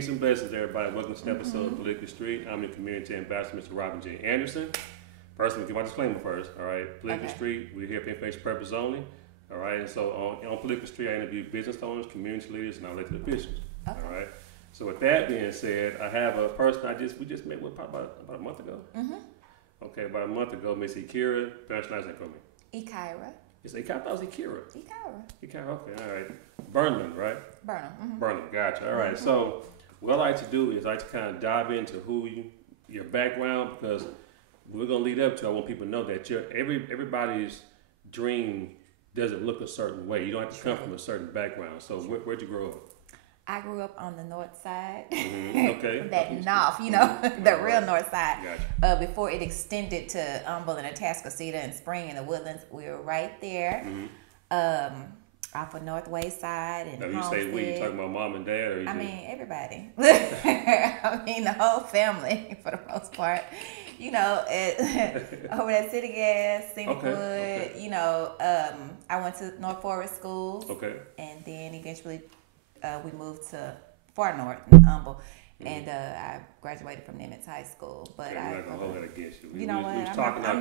Peace and blessings, everybody. Welcome to this episode of Political Street. I'm the community ambassador, Mr. Robin J. Anderson. First, let me give my disclaimer first. All right, Political Street, we're here for information purpose only. All right, and so on Political Street, I interview business owners, community leaders, and elected officials. All right. So with that being said, I have a person we just met with probably about a month ago. Okay, about a month ago, Ms. Yekcira. Pronounce that for me. Yekcira. It's Yekcira. I thought it was Yekcira. Yekcira. Okay, all right. Burnham, right? Burnham. Burnham, gotcha. All right. So what I like to do is I like to kind of dive into your background, because we're gonna lead up to. I want people to know that everybody's dream doesn't look a certain way. You don't have to come from a certain background. So where'd you grow up? I grew up on the north side. Okay. That north, the real north side. Gotcha. Before it extended to Humble and Atascocita and Spring and the Woodlands, we were right there. Off of Northway side and Now, you say we, you talking about mom and dad, or you everybody. I mean, the whole family for the most part. Over at City Gas, Scenic Wood. I went to North Forest schools. Okay. And then eventually we moved to far north in Humble. And I graduated from Nimitz High School. But I'm not gonna hold that against you. You know what? I'm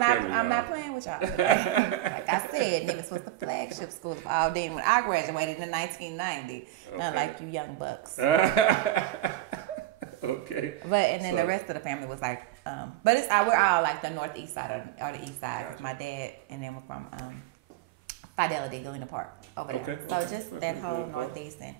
not playing with y'all today. Like I said, Nimitz was the flagship school of Aldine when I graduated in 1990. Not like you young bucks. Okay. But the rest of the family was like, but we're all like the northeast side or the east side. Gotcha. My dad and then we're from Fidelity, Galena Park over there. Okay. So just that whole northeast and.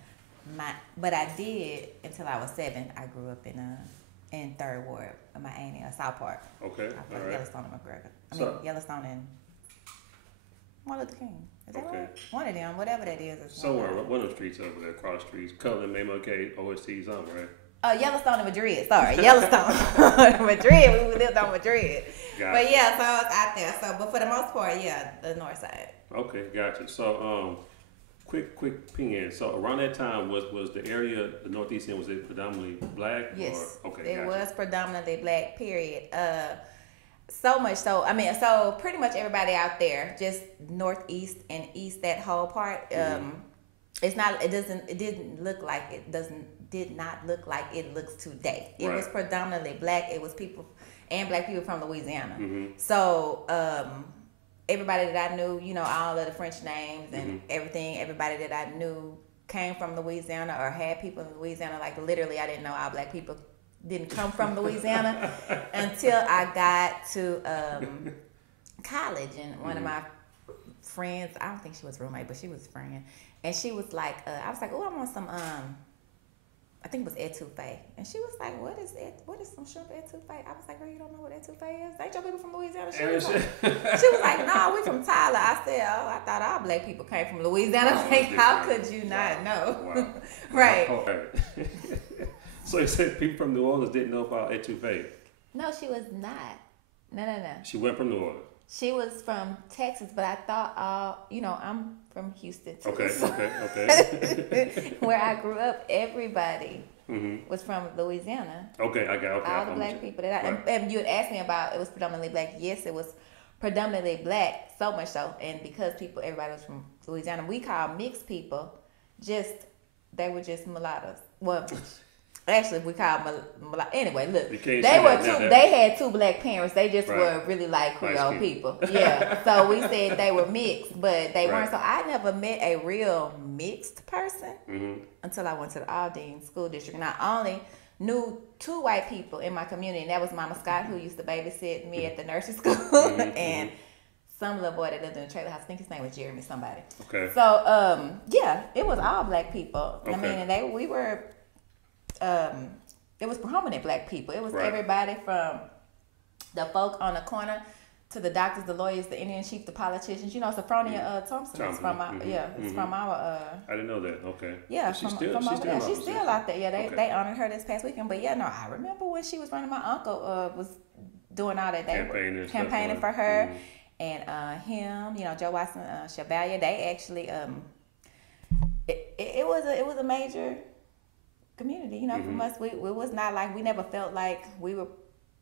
But I did until I was 7. I grew up in Third Ward, Miami, South Park. Okay, all right. Yellowstone and McGregor. Yellowstone and Martin Luther King. Is that right? One of them, whatever that is. Somewhere, one of the streets over there, cross streets, Cullen, MLK, OST, something, right? Yellowstone and Madrid. Sorry, Yellowstone, Madrid. We lived on Madrid. Gotcha. But yeah, so I was out there. But for the most part, yeah, the north side. Okay, gotcha. So quick opinion. So around that time, was the area, the northeast end, was it predominantly black? Yes. Or? Okay, it gotcha. was predominantly black. Period. So much so. I mean, so pretty much everybody out there, just northeast and east, that whole part. It's not. It didn't look like it. Did not look like it looks today. It was predominantly black. It was people and black people from Louisiana. So. Everybody that I knew, all of the French names and everything, everybody that I knew came from Louisiana or had people in Louisiana. Like literally, I didn't know all black people didn't come from Louisiana until I got to college. And one of my friends, I don't think she was a roommate, but she was a friend. And she was like, I was like, oh, I want some, I think it was etouffee. And she was like, what is some shrimp etouffee? I was like, girl, you don't know what etouffee is? Ain't your people from Louisiana? She was like, no, we from Tyler. I said, I thought all black people came from Louisiana. Like, how could you not know? Wow. Right. Okay. So you said people from New Orleans didn't know about etouffee? No, she was not. No. She went from New Orleans. She was from Texas, but I thought, I'm from Houston too. Okay. Where I grew up, everybody was from Louisiana. Okay, I got all the black people that and you had asked me about it was predominantly black. Yes, it was predominantly black, so much so, and because everybody was from Louisiana, we call mixed people they were just mulattoes. Well. Actually, we call them. Anyway, look, they had 2 black parents. They just were really like Creole people. Yeah. So we said they were mixed, but they weren't. So I never met a real mixed person until I went to the Aldine School District, and I only knew 2 white people in my community, and that was Mama Scott, who used to babysit me at the nursery school, and some little boy that lived in a trailer house. I think his name was Jeremy somebody. Okay. So yeah, it was all black people. Okay. I mean, and we were. It was prominent black people. It was everybody from the folk on the corner to the doctors, the lawyers, the Indian chief, the politicians. Sophronia Thompson is from our, it's from our. I didn't know that. Okay. Yeah, she's still out there. Yeah, they honored her this past weekend. But yeah, no, I remember when she was running. My uncle was doing all that. They were campaigning for her, and him, Joe Watson, Chevalier. They actually, it was a major community, from us. It was not like we never felt like we were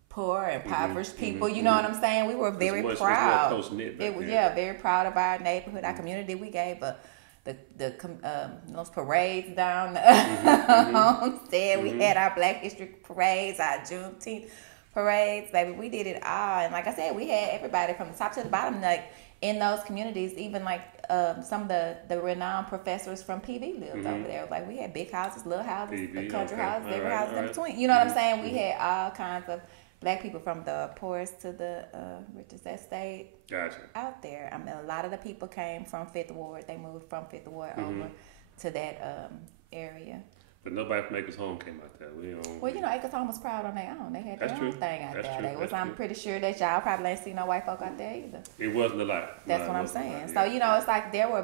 poor and impoverished people. You know what I'm saying? We were very proud. Very proud of our neighborhood, our community. We gave the those parades down the Homestead. We had our Black History parades, our Juneteenth parades, baby. We did it all, and like I said, we had everybody from the top to the bottom, like in those communities. Even like some of the renowned professors from PV lived over there. Like we had big houses, little houses, country houses, every house in between. You know what I'm saying? We had all kinds of Black people from the poorest to the richest estate out there. I mean, a lot of the people came from Fifth Ward. They moved from Fifth Ward over to that area. But nobody from Acres Home came out there. Well, you know, Acres Home was proud on their own. They had their own thing out there. I'm pretty sure that y'all probably ain't seen no white folk out there either. It wasn't a lot. That's what I'm saying. So, you know, it's like there were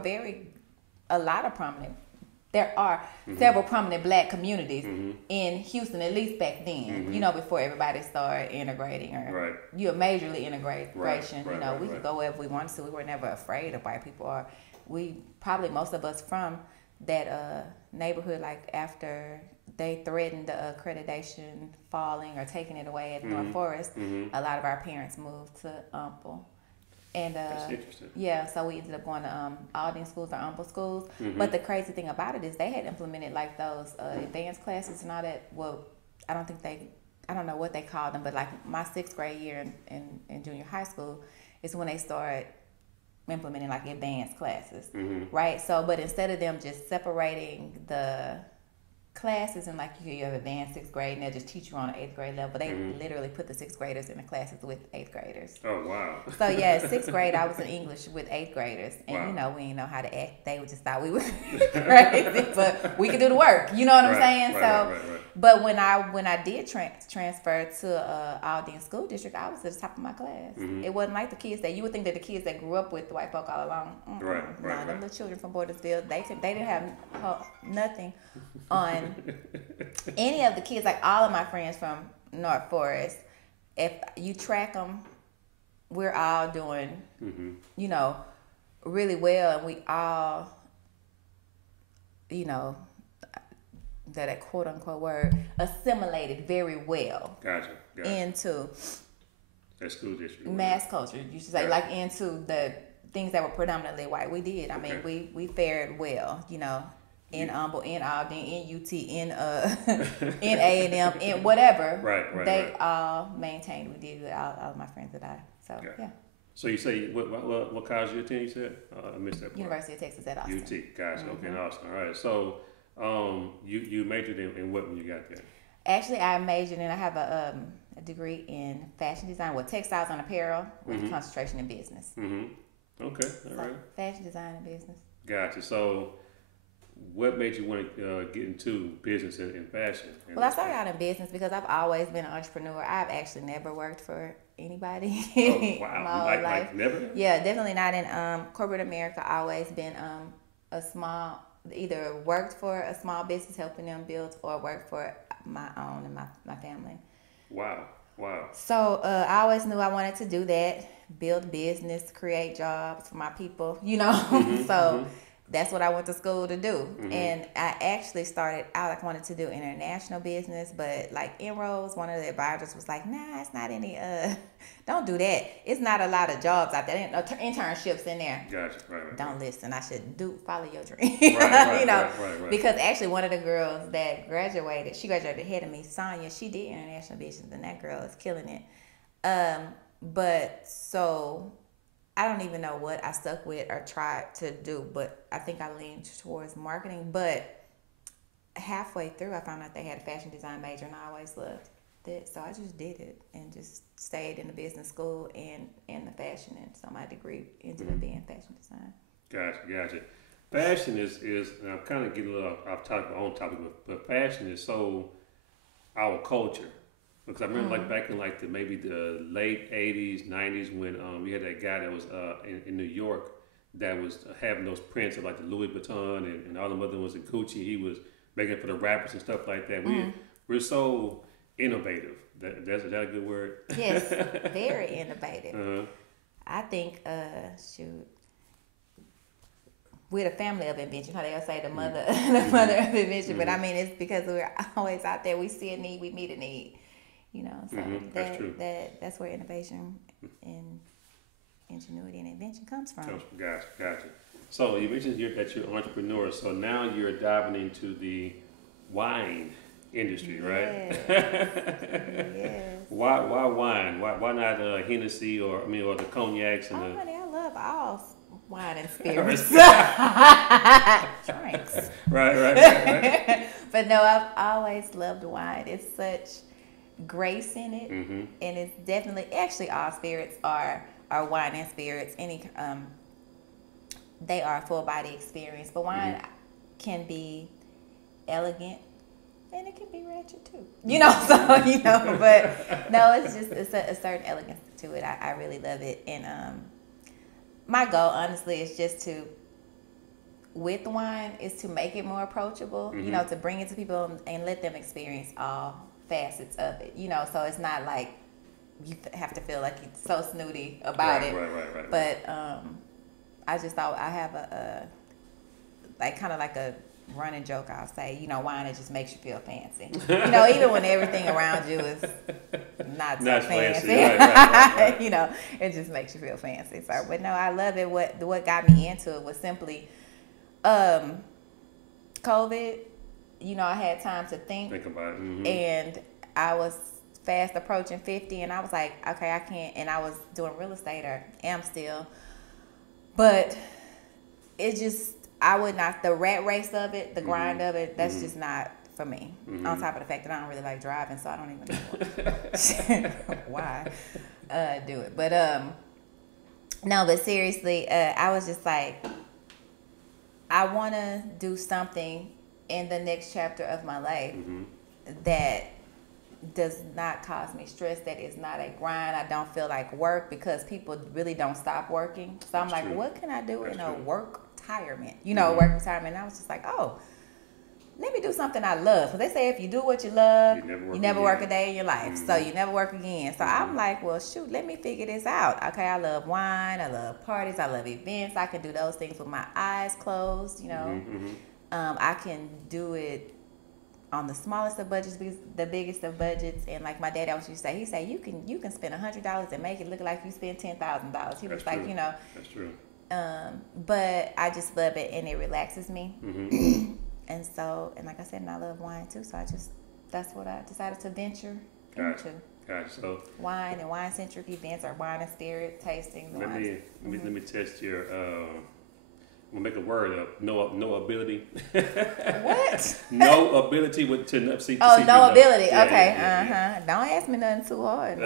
there are several prominent Black communities in Houston, at least back then, you know, before everybody started integrating or majorly integration. You know, we could go wherever we wanted to. We were never afraid of white people. Or most of us from that neighborhood, like after they threatened the accreditation falling or taking it away at North Forest, a lot of our parents moved to Humble. And that's interesting. Yeah, so we ended up going to Aldine schools or Humble schools. But the crazy thing about it is they had implemented like those advanced classes and all that. Well, I don't know what they called them, but like my 6th grade year in junior high school is when they started implementing like advanced classes, right? So, but instead of them just separating the classes and like you have advanced 6th grade and they'll just teach you on an 8th grade level, they literally put the 6th graders in the classes with 8th graders. Oh wow. So yeah, 6th grade I was in English with 8th graders, and you know, we didn't know how to act. They just thought we were crazy, but we could do the work. You know what I'm saying? But when I did transfer to Aldine School District, I was at the top of my class. It wasn't like the kids that you would think that the kids that grew up with the white folk all along. Them little children from Bordersville, they didn't have nothing on any of the kids. Like all of my friends from North Forest, if you track them, we're all doing, you know, really well, and we all, you know, that quote unquote word, assimilated very well. Gotcha. Into that school district. Mass culture, you should say, like into the things that were predominantly white. We did. I mean, we fared well, you know, in Humble, in Aldine, in UT, in in A&M, in whatever. They all maintained. We did good. All of my friends and I. So yeah. So you say what college you attend? You said I missed that part. University of Texas at Austin. UT. Gotcha. Okay, in Austin. All right. So you majored in what when you got there? Actually, I majored in. I have a degree in fashion design, with textiles and apparel, with a concentration in business. Okay. All right. Fashion design and business. Gotcha. So, what made you want to get into business and fashion? Well, I started out in business because I've always been an entrepreneur. I've actually never worked for anybody. Oh, wow. My whole life. Like never? Yeah, definitely not in corporate America. Always been either worked for a small business helping them build, or worked for my own and my family. Wow. So I always knew I wanted to do that, build business, create jobs for my people, you know. That's what I went to school to do. And I actually started out, I wanted to do international business, but like Inroads, one of the advisors was like, nah, it's not any, don't do that. It's not a lot of jobs out there. Internships in there. Gotcha. Right. Don't listen. I should follow your dream. Right, you know, right. Because actually one of the girls that graduated, she graduated ahead of me, Sonia, she did international business, and that girl is killing it. But so I don't even know what I stuck with or tried to do, but I think I leaned towards marketing. But halfway through, I found out they had a fashion design major, and I always loved it. So I just did it and just stayed in the business school and the fashion. And so my degree ended up being fashion design. Gotcha. Fashion is and I'm kind of getting a little off topic, on topic, but fashion is so our culture. Because I remember like back in like the late 80s, 90s, when we had that guy that was in New York that was having those prints of like the Louis Vuitton and all the other ones in Gucci. He was making it for the rappers and stuff like that. We're so innovative. Is that a good word? Yes, very innovative. I think, we're the family of invention. How they say the mother of invention. But I mean, it's because we're always out there. We see a need, we meet a need. You know, so that's true. That's where innovation and ingenuity and invention comes from. Gotcha. So you mentioned that you're an entrepreneur. So now you're diving into the wine industry, right? Yes. Why wine? Why not Hennessy or the cognacs and Oh, the honey, I love all wine and spirits. Drinks. right. But no, I've always loved wine. It's such grace in it, Mm-hmm. and it's definitely actually all spirits are wine and spirits. They are a full body experience, but wine can be elegant. And it can be ratchet too, But no, it's a certain elegance to it. I really love it, and my goal, honestly, is just to, with wine, is to make it more approachable. To bring it to people and let them experience all facets of it. So it's not like you have to feel like you're so snooty about it. Right. But I just thought I have a kind of like a running joke, I'll say, wine, it just makes you feel fancy. Even when everything around you is not so fancy. Right. It just makes you feel fancy. So, but no, I love it. What got me into it was simply COVID. I had time to think about it. And I was fast approaching 50, and I was like, okay, I can't. And I was doing real estate, or am still, but it just, I would not, the rat race of it, the grind of it, that's just not for me. On top of the fact that I don't really like driving, so I don't even know why do it. But no, but seriously, I was just like, I want to do something in the next chapter of my life that does not cause me stress, that is not a grind. I don't feel like work, because people really don't stop working. So I'm like, what can I do in a work retirement? Work retirement. And I was just like, oh, let me do something I love. Because they say if you do what you love, you never work a day in your life. So you never work again. So I'm like, well, shoot, let me figure this out. Okay, I love wine. I love parties. I love events. I can do those things with my eyes closed, I can do it on the smallest of budgets, the biggest of budgets. And like my dad always used to say, he said, you can spend $100 and make it look like you spent $10,000. He was like, That's true. But I just love it, and it relaxes me. And so, and like I said, and I love wine too. So that's what I decided to venture into. Gotcha. So wine and wine-centric events, or wine and spirit tastings. Let me test your. I'm gonna make a word up. No ability. What? No ability with to see. Oh, no ability. Yeah, okay. Yeah. Don't ask me nothing too hard.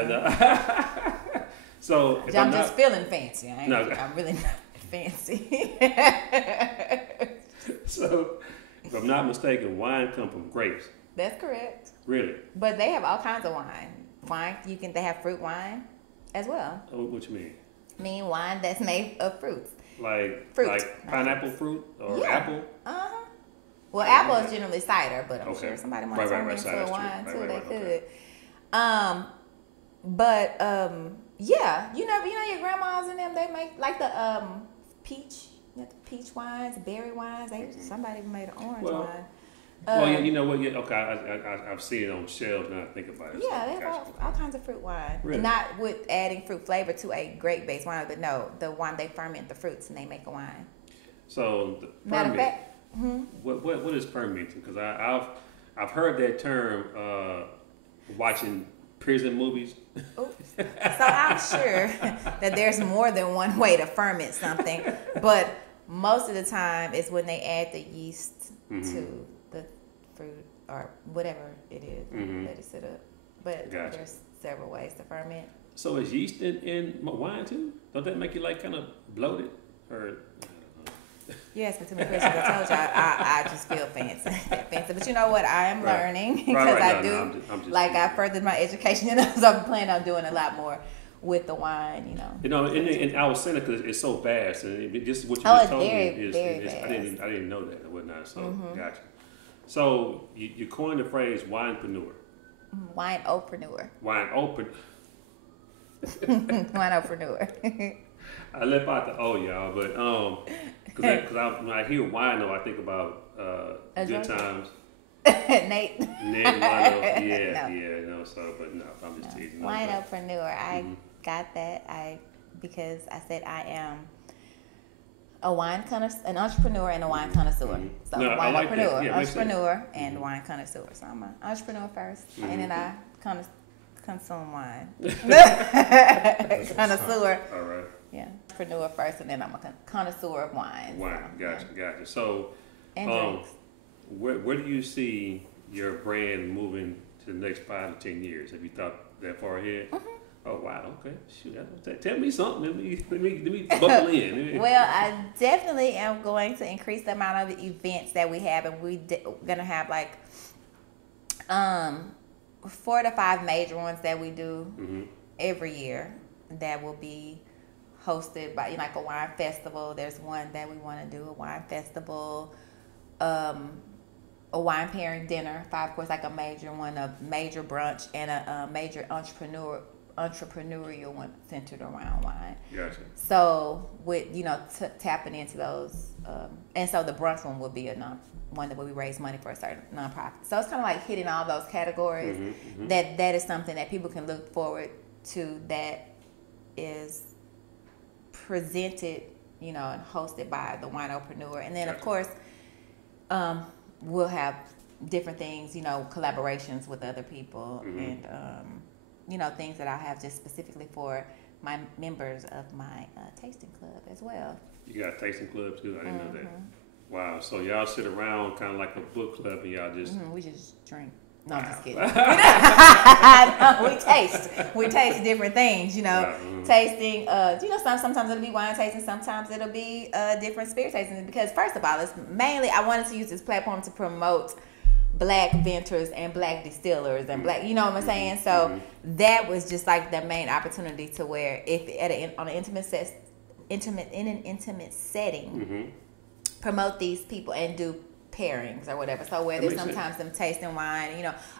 So I'm just feeling fancy. I'm really not fancy. So, if I'm not mistaken, wine comes from grapes. That's correct. Really? But they have all kinds of wine. They have fruit wine as well. Oh, what you mean? I mean wine that's made of fruits. Like pineapple fruit or apple? Well, apple is generally cider, but I'm sure somebody might turn into a wine too. They could. Yeah, your grandmas and them, they make like the peach wines, berry wines. Somebody made an orange wine. Well, you know what? Yeah, okay, I've seen it on shelves now. I think about it. Yeah, they have all kinds of fruit wine. Really? Not with adding fruit flavor to a grape-based wine, but no, the wine, they ferment the fruits and they make a wine. So, matter of fact, what is fermenting? Because I've heard that term watching prison movies. Oops. So I'm sure that there's more than one way to ferment something, but most of the time it's when they add the yeast to the fruit or whatever it is, let it sit up. But there's several ways to ferment. So is yeast in wine too? Don't that make you like kind of bloated? Or You asked me too many questions. I told you I just feel fancy. But you know what? I am learning because I furthered my education, and so I'm planning on doing a lot more with the wine. And I was saying it because it's so vast, and just what you just told me is vast. I didn't know that and whatnot. So gotcha. So you coined the phrase winepreneur. WineOpreneur. WineOpreneur. I left out the O, y'all, but because when I hear wino, I think about good times. Nate wino, I'm just teasing. WineOpreneur. I got that. Because I said I am an entrepreneur and a wine connoisseur. Mm-hmm. So No, I like that. winepreneur, Yeah, makes sense. entrepreneur, and wine connoisseur. So I'm an entrepreneur first, and then I consume wine. Connoisseur. All right. Yeah, entrepreneur first, and then I'm a connoisseur of wine. Wine, So, gotcha. So, and drinks. where do you see your brand moving to the next 5 to 10 years? Have you thought that far ahead? Mm-hmm. Oh wow, okay. Shoot, tell me something. Let me buckle in. Well, I definitely am going to increase the amount of events that we have, and we're gonna have like 4 to 5 major ones that we do every year that will be hosted by like a wine festival. There's one that we want to do, a wine festival, a wine pairing dinner, 5 course, like a major one, a major brunch, and a major entrepreneurial one centered around wine. Gotcha. So with tapping into those, and so the brunch one will be one that we raise money for a certain nonprofit. So it's kind of like hitting all those categories. That is something that people can look forward to, that is presented, and hosted by the WineOpreneur. And then of course, we'll have different things, collaborations with other people, and things that I'll have just specifically for my members of my tasting club as well. You got a tasting club too? I didn't know that. Wow. So y'all sit around kind of like a book club, and y'all just we just drink. No, wow. I'm just kidding. No, we taste different things, Wow. Tasting, sometimes it'll be wine tasting, sometimes it'll be different spirit tasting, because first of all, it's mainly, I wanted to use this platform to promote Black vintners and Black distillers and Black, you know what I'm saying? So that was just like the main opportunity, to where if in an intimate setting, promote these people and do pairings or whatever. So where there's sometimes them tasting wine,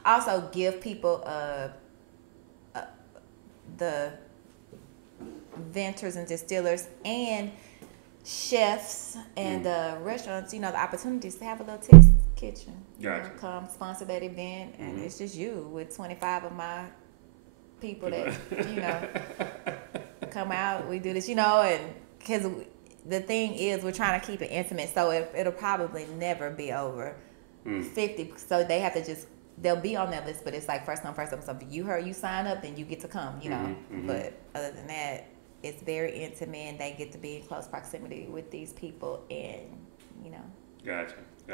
also give people the vintners and distillers and chefs and restaurants, the opportunities to have a little test kitchen. Gotcha. Come sponsor that event, and it's just you with 25 of my people that come out. We do this, and because the thing is, we're trying to keep it intimate, so it'll probably never be over 50. So they have to they'll be on that list, but it's like first come, first served. So if you sign up, then you get to come, But other than that, it's very intimate, and they get to be in close proximity with these people, and Gotcha. so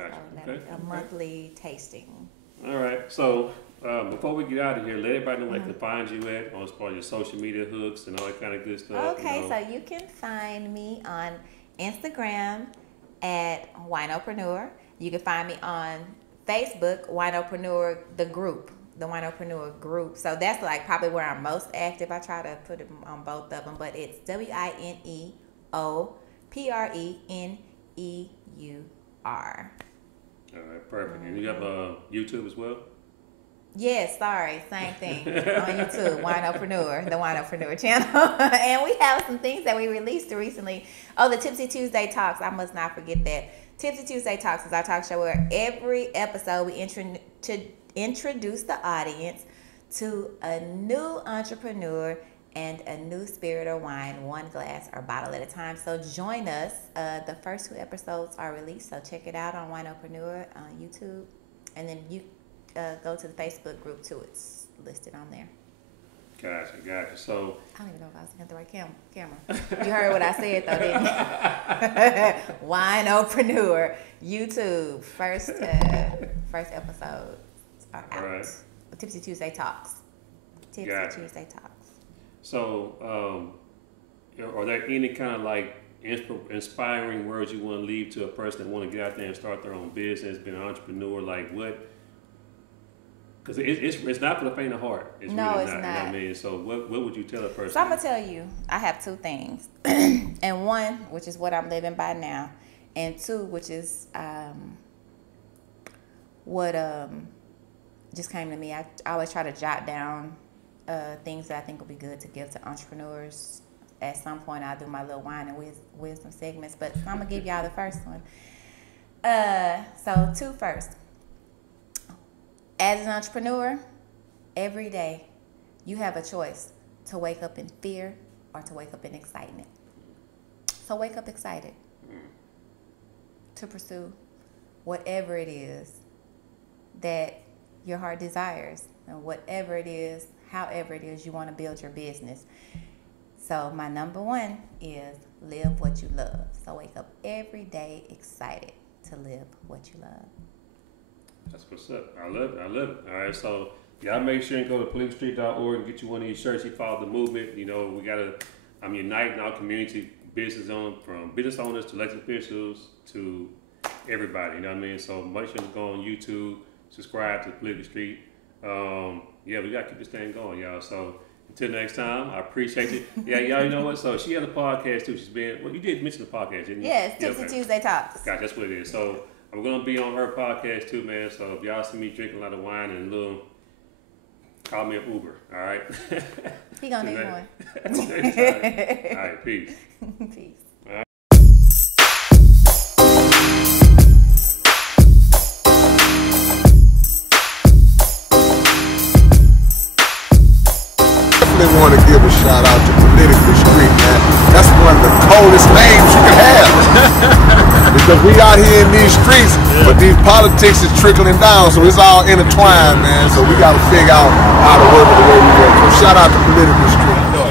a monthly tasting. All right. So before we get out of here, let everybody know where they can find you at, as far as your social media hooks and all that kind of good stuff. Okay, so you can find me on Instagram at WineOpreneur. You can find me on Facebook, WineOpreneur, the WineOpreneur group. So that's like probably where I'm most active. I try to put it on both of them, but it's WineOpreneur. All right, perfect. And you have YouTube as well? Yes, same thing. On YouTube, WineOpreneur, the WineOpreneur channel. And we have some things that we released recently. Oh, the Tipsy Tuesday Talks. I must not forget that. Tipsy Tuesday Talks is our talk show where every episode we introduce the audience to a new entrepreneur and a new spirit or wine, one glass or bottle at a time. So join us. The first 2 episodes are released, so check it out on WineOpreneur on YouTube. And then you go to the Facebook group too. It's listed on there. Gotcha. So I don't even know if I was looking at the right camera. You heard what I said though, didn't you? WineOpreneur, YouTube. First episode are out. Right. Tipsy Tuesday Talks. Tuesday Talks. So, are there any kind of like inspiring words you want to leave to a person that want to get out there and start their own business, be an entrepreneur? Like what? Because it's not for the faint of heart. It's no, really it's not. not. You know what I mean? So what would you tell a person? So I'm gonna tell you, I have 2 things, and one, which is what I'm living by now, and 2, which is what just came to me. I always try to jot down things that I think will be good to give to entrepreneurs. At some point, I'll do my little wine and wisdom segments, but I'm gonna give y'all the first one. So 2 first. As an entrepreneur, every day you have a choice to wake up in fear or to wake up in excitement. So wake up excited. to pursue whatever it is that your heart desires, and whatever it is, however it is you want to build your business. So my number one is live what you love. So wake up every day excited to live what you love. That's what's up. I love it. I love it. All right, so y'all make sure and go to politicstreet.org and get you one of these shirts. You follow the movement. You know, I'm uniting our community business from business owners to elected officials to everybody. You know what I mean? So make sure to go on YouTube, subscribe to Political Street. Yeah, we got to keep this thing going, y'all. So until next time, I appreciate it. Yeah, y'all, you know what? So she had a podcast too. You did mention the podcast, didn't you? Yes, Tuesday Talks. Gotcha, that's what it is. So I'm going to be on her podcast too, man. So if y'all see me drinking a lot of wine and call me an Uber, all right? He gonna need one. All right, peace. Peace. Want to give a shout out to Political Street, man. That's one of the coldest names you can have. Because we out here in these streets, but these politics is trickling down, so it's all intertwined, man. So we got to figure out how to work it the way we work. So shout out to Political Street.